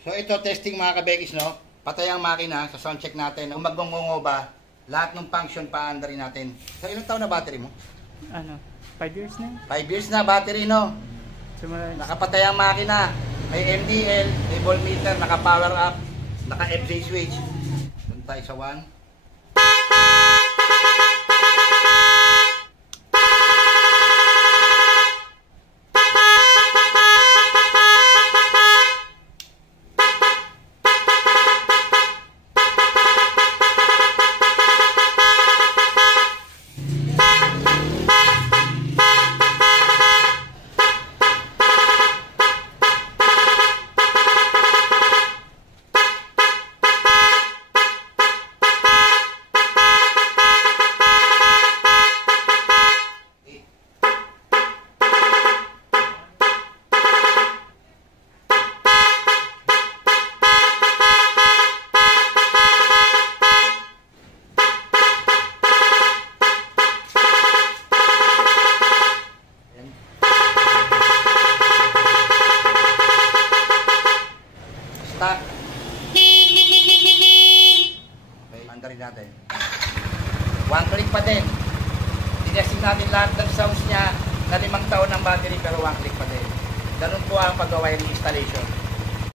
So ito testing mga kabekis, no? Patay ang makina, sa sound check natin. Kung magngungungo ba, lahat ng function paanda rin natin. So ilang taon na battery mo? Ano? 5 years na? 5 years na battery, no? Nakapatay ang makina. May MDL, may voltmeter, naka-power up, naka-FJ switch. Doon tayo sa 1. Start. Okay, anda rin natin. 1 click pa din. Tinesting natin lahat ng sounds niya na 5 taon ng battery pero 1 click pa din. Ganun po ang paggawa ng installation.